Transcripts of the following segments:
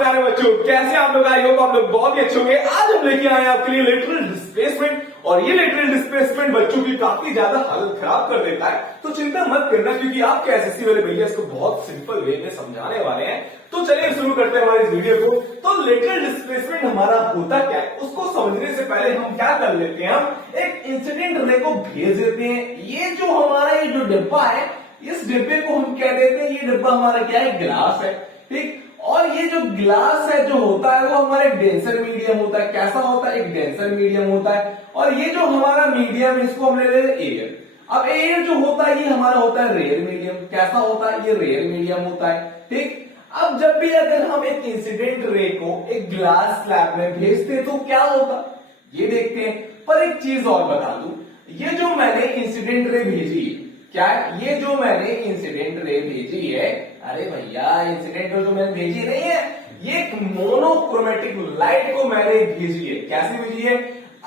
प्यारे बच्चों, कैसे आप लोग? आई होप आप लोग बहुत ही अच्छे होंगे। आज हम लेके आए हैं आपके लिए लेटरल डिस्प्लेसमेंट, और ये लेटरल डिस्प्लेसमेंट बच्चों की काफी ज्यादा हालत खराब कर देता है। तो चिंता मत करना, क्योंकि आपके एसएससी वाले भैया इसको बहुत सिंपल वे में समझाने वाले हैं। तो चलिए शुरू करते हैं हमारे इस वीडियो को। तो लेटरल डिस्प्लेसमेंट हमारा होता क्या है, उसको समझने से पहले हम क्या कर लेते हैं, हम एक इंसिडेंट रे को भेज देते हैं। ये जो हमारा ये जो डिब्बा है, इस डिब्बे को हम कह देते हैं, ये डिब्बा हमारा क्या है, गिलास है, ठीक। और ये जो गिलास है जो होता है वो हमारा एक डेंसर मीडियम होता है। कैसा होता है? एक डेंसर मीडियम होता है। और ये जो हमारा मीडियम, इसको हम ले लेते हैं एयर। अब एयर जो होता है ये हमारा होता है रेयर मीडियम। कैसा होता है? ये रेयर मीडियम होता है, ठीक। अब जब भी अगर हम एक इंसिडेंट रे को एक ग्लास स्लैब में भेजते हैं तो क्या होगा, ये देखते हैं। पर एक चीज और बता दूं, ये जो मैंने इंसिडेंट रे भेजी है, क्या है ये जो मैंने इंसिडेंट रे भेजी है, अरे भैया इंसिडेंट रे जो मैंने भेजी नहीं है, ये एक मोनोक्रोमेटिक लाइट को मैंने भेजी है। कैसे भेजी है?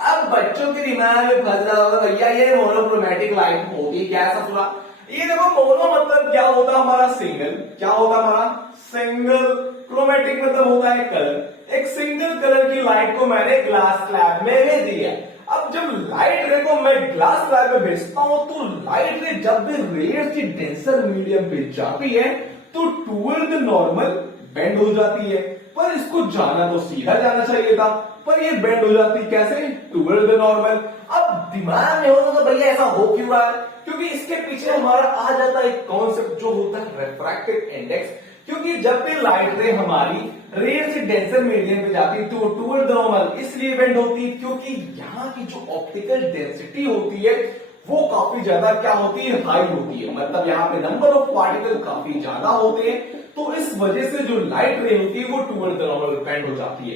अब बच्चों के दिमाग में फंस रहा होगा, भैया ये मोनोक्रोमेटिक लाइट होगी क्या ससुरा? ये देखो, मोनो मतलब क्या होता है हमारा? सिंगल। क्या होता है हमारा? सिंगल। क्रोमेटिक मतलब होता है कलर। एक सिंगल कलर की लाइट को मैंने ग्लास स्लैब में भेज दी है। अब जब लाइट रे को मैं ग्लास स्लैब में भेजता हूं तो लाइट रे जब भी रेयर की डेंसर मीडियम पे जाती है तो टूवर्ड द नॉर्मल बेंड हो जाती है। पर इसको जाना तो सीधा जाना चाहिए था, पर ये बेंड हो जाती कैसे? Toward the normal. अब दिमाग में होता तो भैया ऐसा हो क्यों रहा है? क्योंकि इसके पीछे हमारा आ जाता है एक कॉन्सेप्ट जो होता है रिफ्रैक्टिव इंडेक्स। क्योंकि जब भी लाइट रे हमारी रेयर से डेंसर मीडियम पे जाती है तो टूवर्ड द नॉर्मल इसलिए बेंड होती है, क्योंकि यहाँ की जो ऑप्टिकल डेंसिटी होती है वो काफी ज्यादा क्या होती है, हाई होती है। मतलब यहाँ पे नंबर ऑफ पार्टिकल काफी ज्यादा होते हैं, तो इस वजह से जो लाइट रे होती है वो टूवर्ड द नॉर्मल बेंड हो जाती है।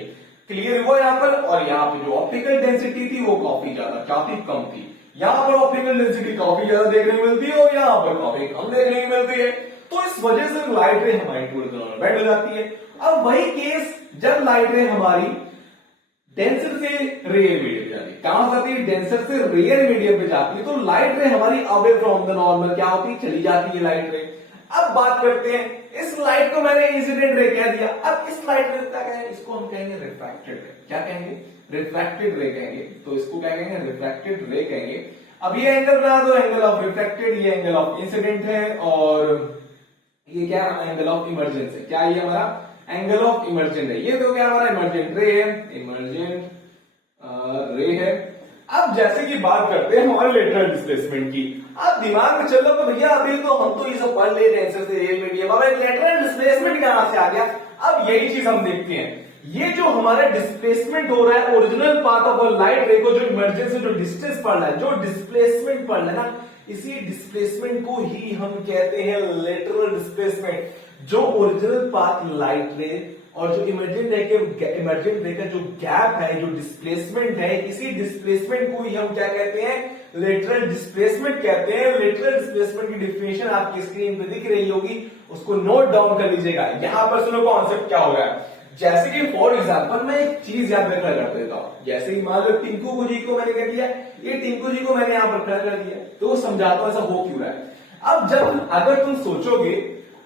क्लियर हुआ यहाँ पर? और यहाँ पे जो ऑप्टिकल डेंसिटी थी वो काफी ज्यादा, काफी कम थी। यहाँ पर ऑप्टिकल डेंसिटी काफी ज्यादा देखने को मिलती है और यहाँ पर काफी कम देखने को मिलती है, तो इस वजह से लाइट रे हमारी टूवर्ड द नॉर्मल बेंड हो जाती है। अब वही केस जब लाइट रे हमारी डेंसर से रेयर मीडियम जाती है, कहां जाती है? डेंसर से रेयर मीडियम पे जाती है, तो लाइट रे हमारी अवे फ्रॉम द नॉर्मल क्या होती है, चली जाती है लाइट रे। अब बात करते हैं, इस लाइट को मैंने इंसिडेंट रे कह दिया। अब इस लाइट रे क्या कहेंगे? इसको हम कहेंगे रिफ्रैक्टेड रे। क्या कहेंगे? रिफ्रैक्टेड रे कहेंगे। तो इसको क्या कहेंगे? रिफ्रैक्टेड रे कहेंगे। अब ये एंगल बना दो, एंगल ऑफ रिफ्रैक्टेड, ये एंगल ऑफ इंसिडेंट है, और ये क्या? एंगल ऑफ इमर्जेंस है। क्या ये हमारा एंगल ऑफ इमर्जेंट है? ये तो क्या हमारा इमर्जेंट रे है, इमर्जेंट रे है। अब जैसे कि बात करते हैं हमारे लेटरल डिस्प्लेसमेंट की, आप दिमाग में चल रहा तो भैया अभी तो हम तो ये सब पढ़ ले डेंसर से रेयर मीडियम, अब लेटरल डिस्प्लेसमेंट कहां से आ गया? अब यही चीज हम देखते हैं। ये जो हमारा डिस्प्लेसमेंट हो रहा है ओरिजिनल पाथ ऑफ लाइट रे को, जो इमर्जेंस से जो डिस्टेंस पड़ रहा है, जो डिस्प्लेसमेंट पड़ रहा है ना, इसी डिस्प्लेसमेंट को ही हम कहते हैं लेटरल डिस्प्लेसमेंट। जो ओरिजिनल पाथ लाइट रे और जो इमर्जेंट रे का जो गैप है, जो डिस्प्लेसमेंट है, इसी डिस्प्लेसमेंट को ही हम क्या कहते हैं? लेटरल डिस्प्लेसमेंट कहते हैं। लेटरल डिस्प्लेसमेंट की डिफिनेशन आपकी स्क्रीन पे दिख रही होगी, उसको नोट डाउन कर लीजिएगा। यहां पर सुनो कॉन्सेप्ट क्या होगा। जैसे कि फॉर एग्जांपल मैं एक चीज याद रखना कर देता हूं, जैसे ही मान लो टिंकू जी को मैंने क्या किया, ये टिंकू जी को मैंने यहां पर खड़ा कर दिया, तो समझाता हूं ऐसा हो क्यों रहा है। अब जब अगर तुम सोचोगे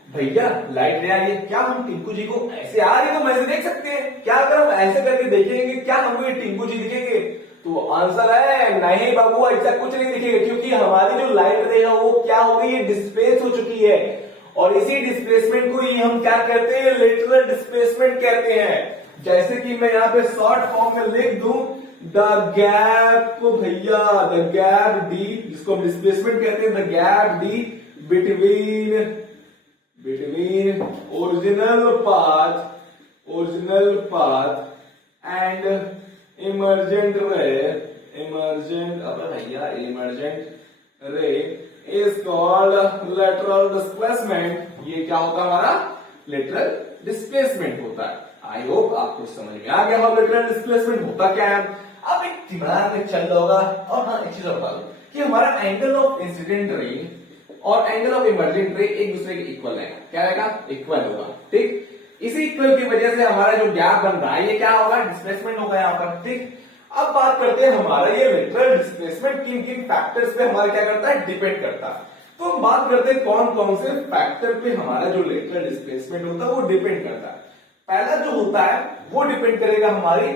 भैया लाइट रे आ रही है, क्या हम टिंकू जी को ऐसे आ रही तो वैसे देख सकते हैं? क्या अगर हम ऐसे करके देखेंगे, क्या हमको ये टिंकू जी दिखेंगे? तो आंसर है नहीं बाबू, ऐसा कुछ नहीं दिखेगा, क्योंकि हमारी जो लाइट रे है वो क्या हो गई है, डिस्प्लेस हो चुकी है। और इसी डिस्प्लेसमेंट को ही हम क्या कहते हैं? लेटरल डिस्प्लेसमेंट कहते हैं। जैसे कि मैं यहाँ पे शॉर्ट फॉर्म में लिख दूं, द गैप, भैया द गैप डी, जिसको हम डिस्प्लेसमेंट कहते हैं, the gap D between original path and emergent रे इज कॉल्ड लेटरल डिस्प्लेसमेंट। ये क्या होता है? हमारा लेटरल डिस्प्लेसमेंट होता है। आई होप आपको समझ में आ गया लेटरल डिस्प्लेसमेंट होता क्या है। अब एक दिमाग में चल रहा होगा, और हाँ एक चीज और बता दो कि हमारा एंगल ऑफ इंसिडेंट रे और एंगल ऑफ इमर्जेंट रे एक दूसरे के इक्वल रहेगा। क्या रहेगा? इक्वल होगा, ठीक। इसी इक्वल की वजह से हमारा जो गैप बन रहा है ये क्या होगा? डिस्प्लेसमेंट होगा यहाँ पर, ठीक। अब बात करते हैं हमारा ये लेटरल डिस्प्लेसमेंट किन किन फैक्टर्स पे हमारा क्या करता है? डिपेंड करता है। तो हम बात करते हैं कौन कौन से फैक्टर पे हमारा जो लेटरल डिस्प्लेसमेंट होता है वो डिपेंड करता है। पहला जो होता है वो डिपेंड करेगा हमारी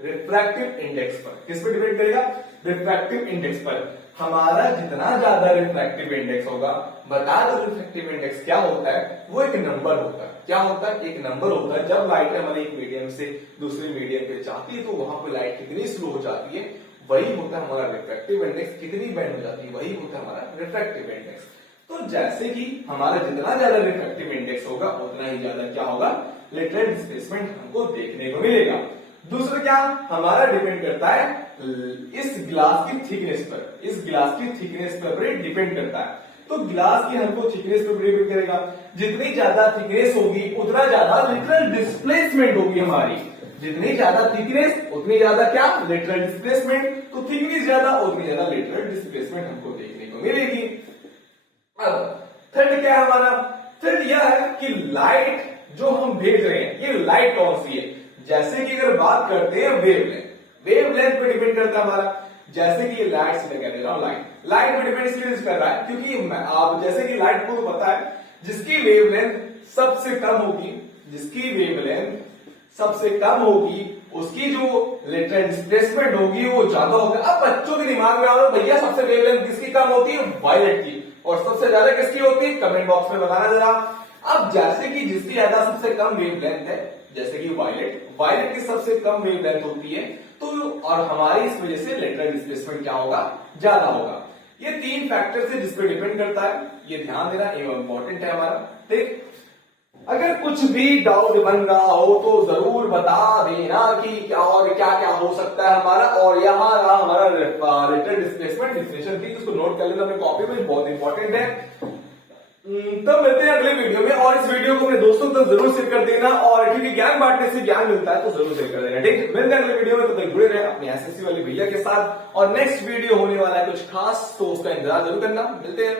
रिफ्रैक्टिव इंडेक्स पर। किस पे डिपेंड करेगा? रिफ्रैक्टिव इंडेक्स पर। हमारा जितना ज्यादा रिफ्रैक्टिव इंडेक्स होगा, बता दो रिफ्रैक्टिव इंडेक्स क्या होता है? वो एक नंबर होता है। क्या होता है? एक नंबर होता है। जब लाइट हमारे एक मीडियम से दूसरे मीडियम पे जाती है तो वहां पे लाइट कितनी स्लो हो जाती है, वही होता है हमारा रिफ्रैक्टिव इंडेक्स। कितनी बैंड हो जाती है, वही होता है हमारा रिफ्रैक्टिव इंडेक्स। तो जैसे कि हमारा जितना ज्यादा रिफ्रैक्टिव इंडेक्स होगा उतना ही ज्यादा क्या होगा? लेटरल डिस्प्लेसमेंट हमको देखने को मिलेगा। दूसरा क्या हमारा डिपेंड करता है इस ग्लास की थिकनेस पर। इस ग्लास की थिकनेस पर डिपेंड करता है। तो ग्लास की हमको थिकनेस पर डिपेंड करेगा। जितनी ज्यादा थिकनेस होगी उतना ज्यादा लेटरल डिस्प्लेसमेंट होगी हमारी। जितनी ज्यादा थिकनेस उतनी ज्यादा क्या? Lateral displacement. तो थिकनेस ज्यादा उतनी ज्यादा लेटरल डिस्प्लेसमेंट हमको देखने को मिलेगी। अब थर्ड क्या है हमारा? थर्ड यह है कि लाइट जो हम भेज रहे हैं, ये लाइट कौन सी है? जैसे कि अगर बात करते हैं वेवलेंथ, वेवलेंथ पे डिपेंड करता है हमारा। जैसे कि ये लाइट से लगा दे रहा हूं, लाइट पे डिपेंड इसलिए कर रहा है क्योंकि आप जैसे कि लाइट को तो पता है जिसकी वेवलेंथ सबसे कम होगी, जिसकी वेवलेंथ सबसे कम होगी उसकी जो लेटरल डिस्प्लेसमेंट होगी वो ज्यादा होगा। अब बच्चों के दिमाग में आ रहा भैया सबसे वेवलेंथ किसकी कम होती है? वायलेट की। और सबसे ज्यादा किसकी होती है? कमेंट बॉक्स में बताना जरा। अब जैसे कि जिसकी ज्यादा सबसे कम वेवलेंथ है, जैसे कि वायलेट, वायलेट की सबसे कम वेवलेंथ होती है, तो और हमारी इस वजह से लेटरल डिस्प्लेसमेंट क्या होगा? ज्यादा होगा। ये तीन फैक्टर से जिस पे डिपेंड करता है, ये ध्यान देना इंपॉर्टेंट है हमारा। ठीक, अगर कुछ भी डाउट बन रहा हो तो जरूर बता देना कि क्या और क्या क्या हो सकता है हमारा। और यहाँ रहा हमारा लेटरल डिस्प्लेसमेंट डिफिनेशन थी, जिसको नोट कर लेना अपने कॉपी में, बहुत इंपॉर्टेंट है। तब मिलते हैं अगले वीडियो में। और इस वीडियो को अपने दोस्तों तक जरूर शेयर कर देना, और क्योंकि ज्ञान बांटने से ज्ञान मिलता है तो जरूर शेयर कर देना। ठीक, मिलते हैं अगले वीडियो में। तब तक जुड़े रहे अपने एसएससी वाले भैया के साथ। और नेक्स्ट वीडियो होने वाला है कुछ खास, तो उसका इंतजार जरूर करना। मिलते हैं।